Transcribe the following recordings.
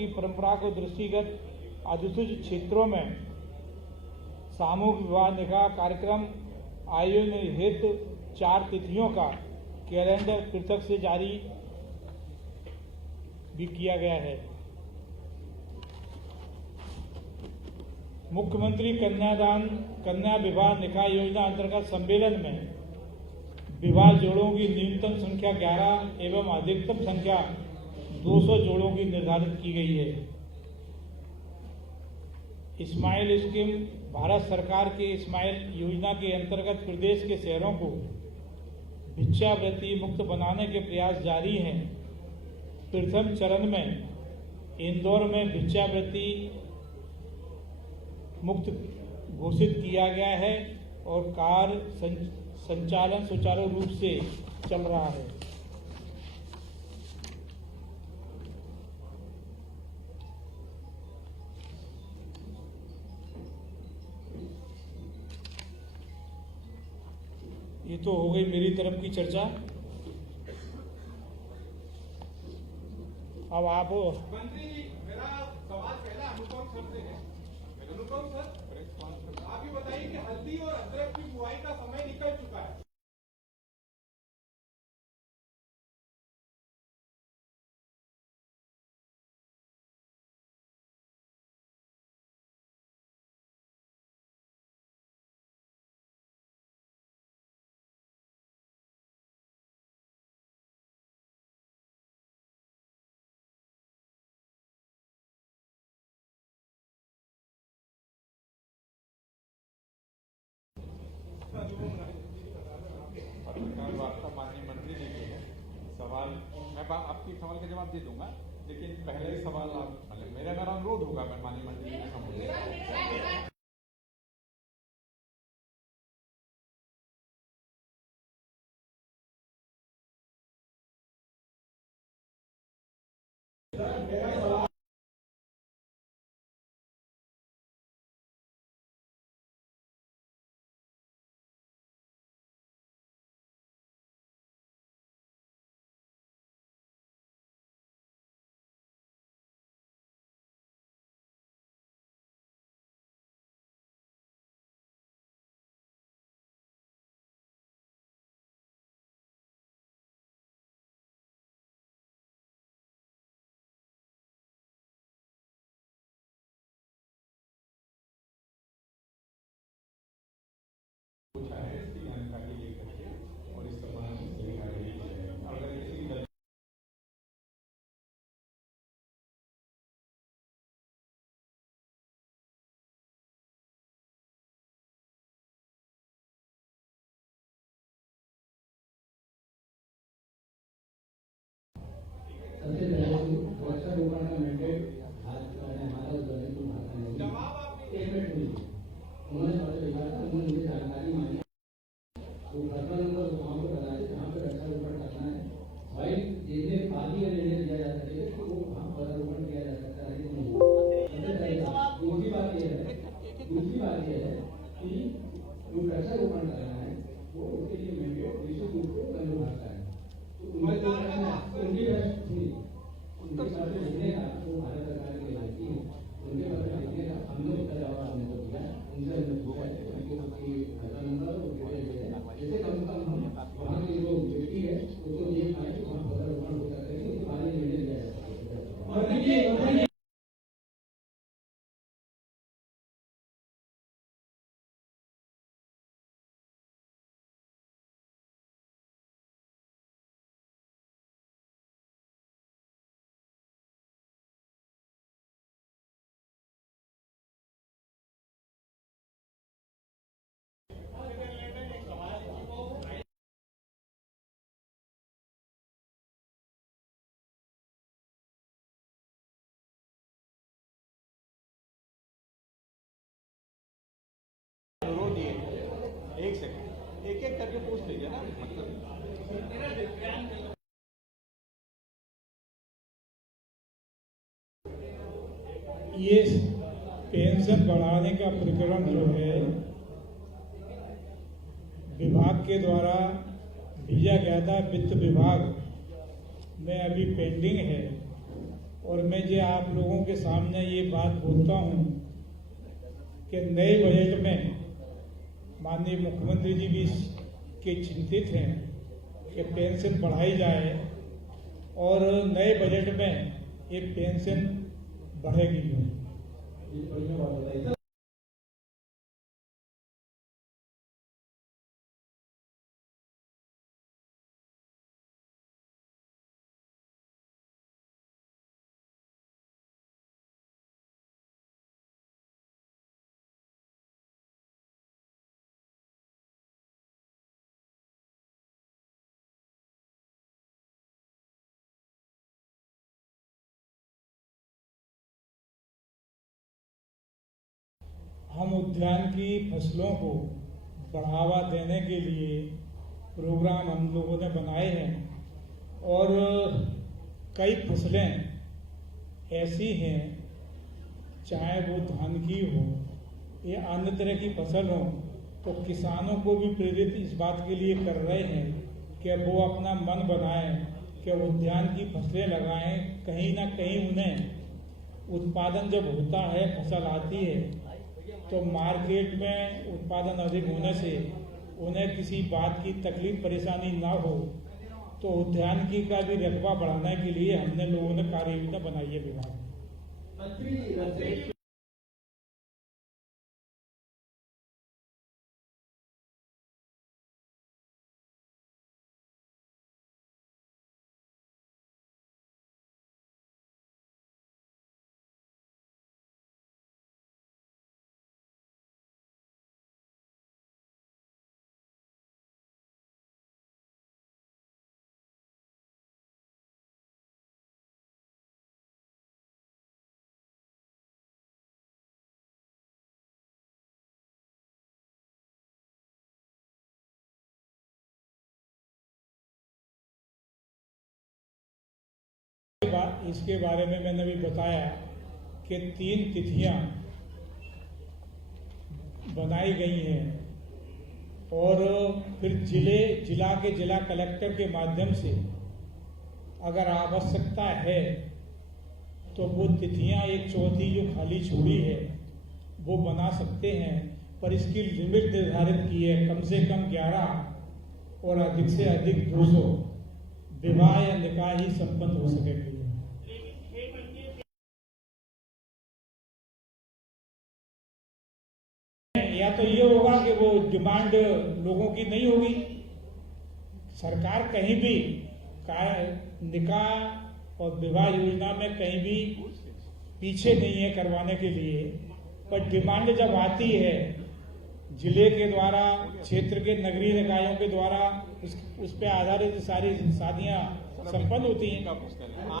की परंपरा को दृष्टिगत अधिसूचित क्षेत्रों में सामूहिक विवाह निकाह कार्यक्रम आयोजन हेतु 4 तिथियों का कैलेंडर पृथक से जारी भी किया गया है। मुख्यमंत्री कन्या विवाह निकाह योजना अंतर्गत सम्मेलन में विवाह जोड़ों की न्यूनतम संख्या 11 एवं अधिकतम संख्या 200 जोड़ों की निर्धारित की गई है। इस्माइल स्कीम भारत सरकार के इस्माइल योजना के अंतर्गत प्रदेश के शहरों को भिक्षावृत्ति मुक्त बनाने के प्रयास जारी हैं। प्रथम चरण में इंदौर में भिक्षावृत्ति मुक्त घोषित किया गया है और कार्य संचालन सुचारू रूप से चल रहा है। ये तो हो गई मेरी तरफ की चर्चा। अब आप मंत्री जी, मेरा सवाल पहला अनुपम सर से है। अनुपम सर, आप ये बताइए कि हल्दी और अदरक की बुआई का समय निकल चुका है। पत्रकार वार्ता माननीय मंत्री जी के है। सवाल मैं आपकी सवाल का जवाब दे दूंगा, लेकिन पहले ही सवाल आप मेरा अनुरोध होगा, मैं माननीय मंत्री जी के सामने पूछा है इसकी जानकारी लेकर के और इस प्रमाण अगर किसी सबसे पहले वृक्षारोपण का मैंडेट हमारा जवाब आपने एक मिनट में उन्होंने स्वास्थ्य विभाग का उन्होंने मुझे जानकारी मांगी। वो घटना नंबर वहाँ पर बताया जहाँ पर वृक्षारोपण करना है, भाई जितने पानी का निर्णय लिया जा सके तो वो वहाँ पौधारोपण किया जा सकता है। दूसरी बात यह है कि जो वृक्षारोपण करना है वो उसके लिए मैंडेट विशेष रूप से वन विभाग का है। उनके पास लिखने का वो भारत सरकार की एजेंसी है, उनके पास लिखने का हमने उसका जवाब हमने को दिया। उनसे हमने पूछा खाता नंबर जैसे कम हम वहाँ की जो बेटी है उसको ये पाए कि वहाँ पौधारोपण हो सकता है, उसके बारे में निर्णय लिया जा सकता है। अनुरोध ये है, एक सेकंड एक एक करके पूछ लीजिए ना, मतलब ये पेंशन बढ़ाने का प्रकरण जो है विभाग के द्वारा भेजा गया था, वित्त विभाग में अभी पेंडिंग है। और मैं जो आप लोगों के सामने ये बात बोलता हूँ कि नए बजट में माननीय मुख्यमंत्री जी भी इसके चिंतित हैं कि पेंशन बढ़ाई जाए और नए बजट में ये पेंशन बढ़ेगी। हम उद्यान की फसलों को बढ़ावा देने के लिए प्रोग्राम हम लोगों ने बनाए हैं और कई फसलें ऐसी हैं, चाहे वो धान की हो या अन्य तरह की फसल हो, तो किसानों को भी प्रेरित इस बात के लिए कर रहे हैं कि वो अपना मन बनाएं कि उद्यान की फसलें लगाएं। कहीं ना कहीं उन्हें उत्पादन जब होता है, फसल आती है, तो मार्केट में उत्पादन अधिक होने से उन्हें किसी बात की तकलीफ परेशानी ना हो। तो उद्यान की का भी रकबा बढ़ाने के लिए हमने लोगों ने कार्य योजना बनाई है विभाग। इसके बारे में मैंने भी बताया कि 3 तिथियां बनाई गई हैं और फिर जिला कलेक्टर के माध्यम से अगर आवश्यकता है तो वो तिथियां 1/4 जो खाली छोड़ी है वो बना सकते हैं, पर इसकी लिमिट निर्धारित की है, कम से कम 11 और अधिक से अधिक 200 विवाह या निकाह ही संपन्न हो सकेगी। या तो ये होगा कि वो डिमांड लोगों की नहीं होगी, सरकार कहीं भी निकाह और विवाह योजना में कहीं भी पीछे नहीं है करवाने के लिए, पर डिमांड जब आती है जिले के द्वारा, क्षेत्र के नगरीय निकायों के द्वारा, उस पे आधारित सारी शादियां संपन्न होती हैं।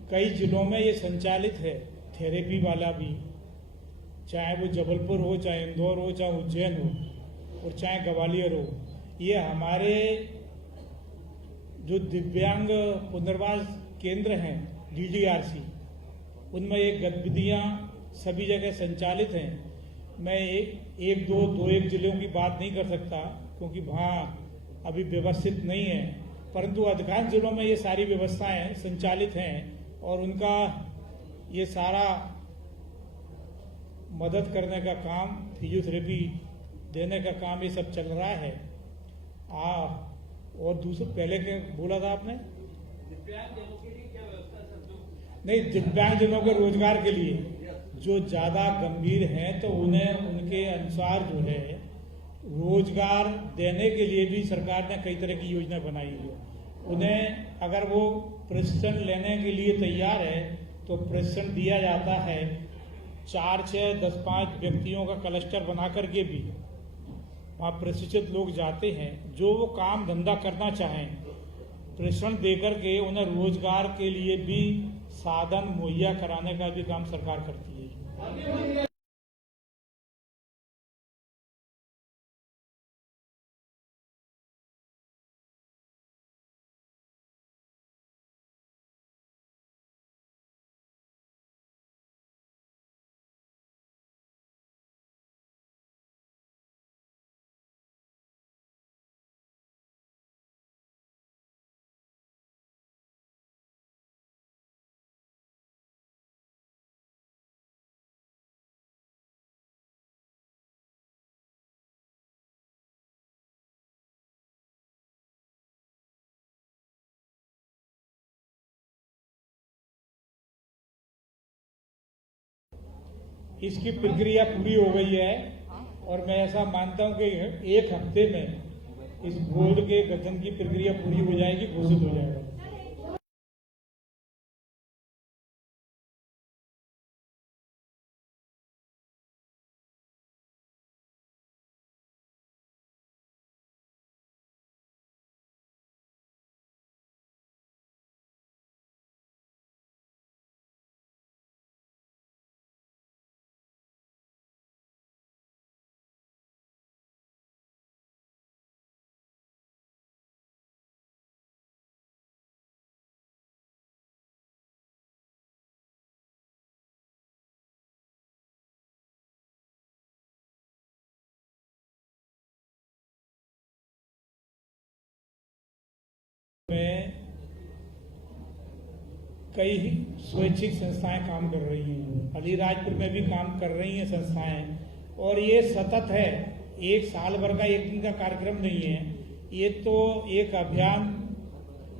कई जिलों में ये संचालित है थेरेपी वाला भी, चाहे वो जबलपुर हो, चाहे इंदौर हो, चाहे उज्जैन हो और चाहे ग्वालियर हो। ये हमारे जो दिव्यांग पुनर्वास केंद्र हैं DDRC, उनमें ये गतिविधियाँ सभी जगह संचालित हैं। मैं एक जिलों की बात नहीं कर सकता क्योंकि वहाँ अभी व्यवस्थित नहीं है, परंतु अधिकांश जिलों में ये सारी व्यवस्थाएं संचालित हैं और उनका ये सारा मदद करने का काम, फिजियोथेरेपी देने का काम, ये सब चल रहा है। और दूसरा पहले क्या बोला था आपने? दिव्यांगजनों के लिए क्या व्यवस्था सर? नहीं, दिव्यांगजनों के रोजगार के लिए जो ज्यादा गंभीर हैं तो उन्हें उनके अनुसार जो है रोजगार देने के लिए भी सरकार ने कई तरह की योजना बनाई है। उन्हें अगर वो प्रशिक्षण लेने के लिए तैयार है तो प्रशिक्षण दिया जाता है 4, 6, 10, 5 व्यक्तियों का क्लस्टर बना करके भी वहाँ प्रशिक्षित लोग जाते हैं, जो वो काम धंधा करना चाहें प्रशिक्षण देकर के उन्हें रोजगार के लिए भी साधन मुहैया कराने का भी काम सरकार करती है। इसकी प्रक्रिया पूरी हो गई है और मैं ऐसा मानता हूं कि 1 हफ्ते में इस बोर्ड के गठन की प्रक्रिया पूरी हो जाएगी, घोषित हो जाएगा। में कई स्वैच्छिक संस्थाएं काम कर रही हैं, अलीराजपुर में भी काम कर रही हैं संस्थाएं, और ये सतत है, एक साल भर का एक दिन का कार्यक्रम नहीं है। ये तो एक अभियान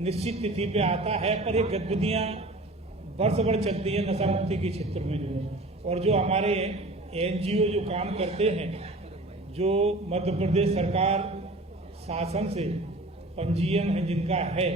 निश्चित तिथि पे आता है, पर ये गतिविधियां वर्ष भर चलती है नशा मुक्ति के क्षेत्र में जो है। और जो हमारे एनजीओ जो काम करते हैं, जो मध्य प्रदेश सरकार शासन से पंजीयन है जिनका है,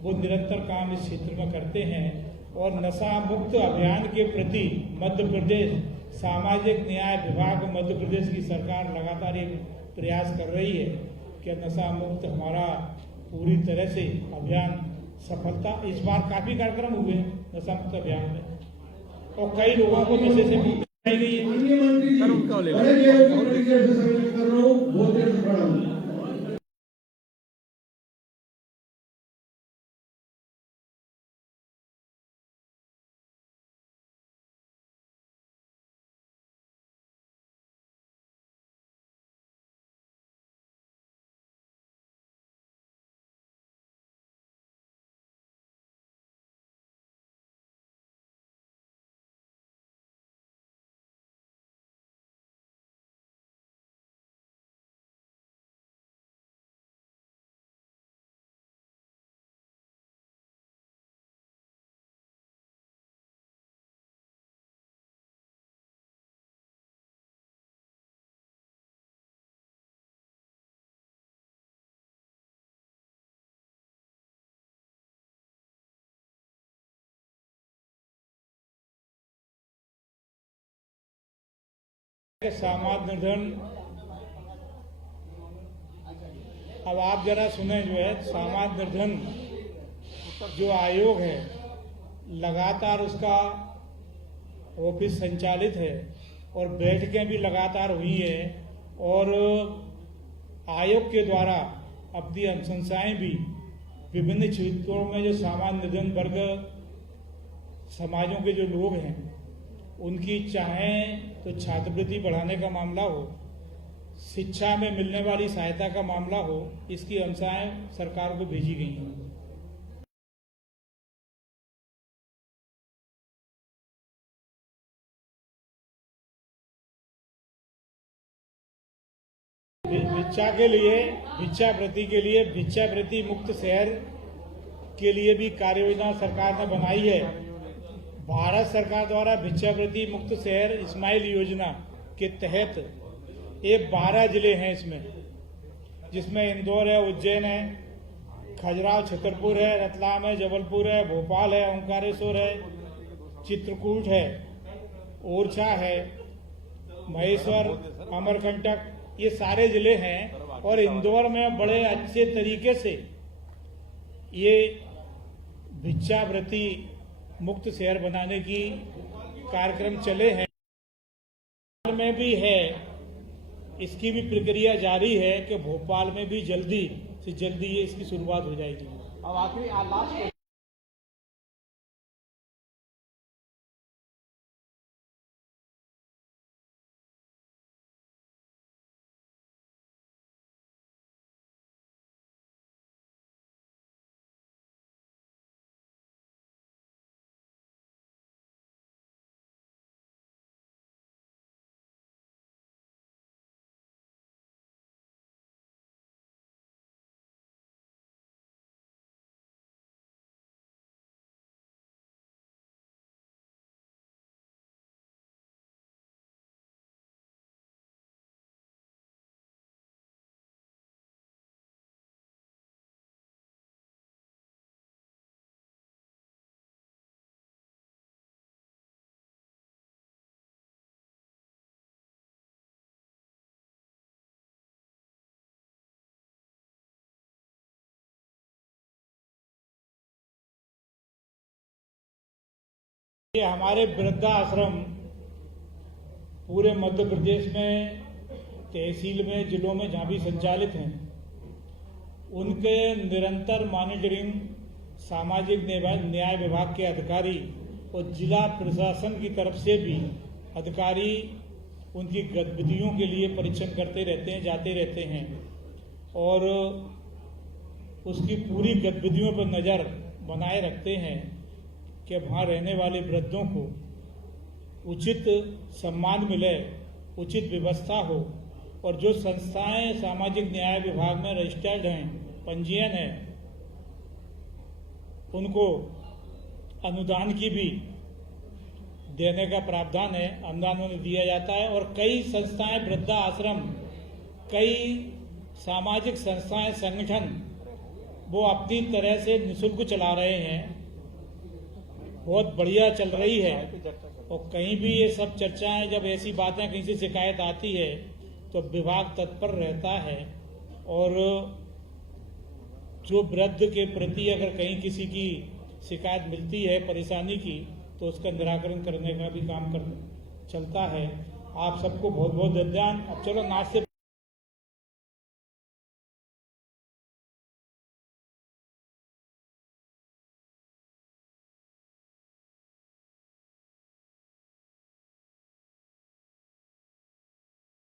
वो निरंतर काम इस क्षेत्र में करते हैं। और नशा मुक्त अभियान के प्रति मध्य प्रदेश सामाजिक न्याय विभाग मध्य प्रदेश की सरकार लगातार एक प्रयास कर रही है कि नशा मुक्त हमारा पूरी तरह से अभियान सफलता। इस बार काफी कार्यक्रम हुए नशा मुक्त अभियान में और कई लोगों को नशे से मुक्ति दिलाई गई है। समाज निर्धन, अब आप जरा सुने जो है, समाज निर्धन जो आयोग है लगातार उसका ऑफिस संचालित है और बैठकें भी लगातार हुई है और आयोग के द्वारा अपनी अनुशंसाएं भी विभिन्न क्षेत्रों में जो समाज निर्धन वर्ग समाजों के जो लोग हैं उनकी चाहें तो छात्रवृत्ति बढ़ाने का मामला हो, शिक्षा में मिलने वाली सहायता का मामला हो, इसकी अनुशंसाएं सरकार को भेजी गई हैं। भिक्षावृत्ति के लिए भिक्षावृत्ति मुक्त शहर के लिए भी कार्य योजना सरकार ने बनाई है। भारत सरकार द्वारा भिक्षावृत्ति मुक्त शहर स्माइल योजना के तहत ये 12 जिले हैं इसमें, जिसमें इंदौर है, उज्जैन है, खजुराहो छतरपुर है, रतलाम है, जबलपुर है, भोपाल है, ओंकारेश्वर है, चित्रकूट है ओरछा है, महेश्वर, अमरकंटक, ये सारे जिले हैं और इंदौर में बड़े अच्छे तरीके से ये भिक्षावृत्ति मुक्त शहर बनाने की कार्यक्रम चले हैं में भी है। इसकी भी प्रक्रिया जारी है कि भोपाल में भी जल्दी से जल्दी ये इसकी शुरुआत हो जाएगी। अब आखिरी लास्ट ये हमारे वृद्धाश्रम पूरे मध्य प्रदेश में तहसील में जिलों में जहाँ भी संचालित हैं, उनके निरंतर मॉनिटरिंग सामाजिक न्याय विभाग के अधिकारी और जिला प्रशासन की तरफ से भी अधिकारी उनकी गतिविधियों के लिए परीक्षण करते रहते हैं, जाते रहते हैं और उसकी पूरी गतिविधियों पर नज़र बनाए रखते हैं कि वहाँ रहने वाले वृद्धों को उचित सम्मान मिले, उचित व्यवस्था हो और जो संस्थाएं सामाजिक न्याय विभाग में रजिस्टर्ड हैं, पंजीयन है, उनको अनुदान की भी देने का प्रावधान है, अनुदान उन्हें दिया जाता है। और कई संस्थाएं, वृद्धा आश्रम, कई सामाजिक संस्थाएं, संगठन वो अपनी तरह से निःशुल्क चला रहे हैं, बहुत बढ़िया चल रही है। और कहीं भी ये सब चर्चाएं, जब ऐसी बातें कहीं से शिकायत आती है तो विभाग तत्पर रहता है और जो वृद्ध के प्रति अगर कहीं किसी की शिकायत मिलती है परेशानी की, तो उसका निराकरण करने का भी काम चलता है। आप सबको बहुत बहुत धन्यवाद। अब चलो नाच से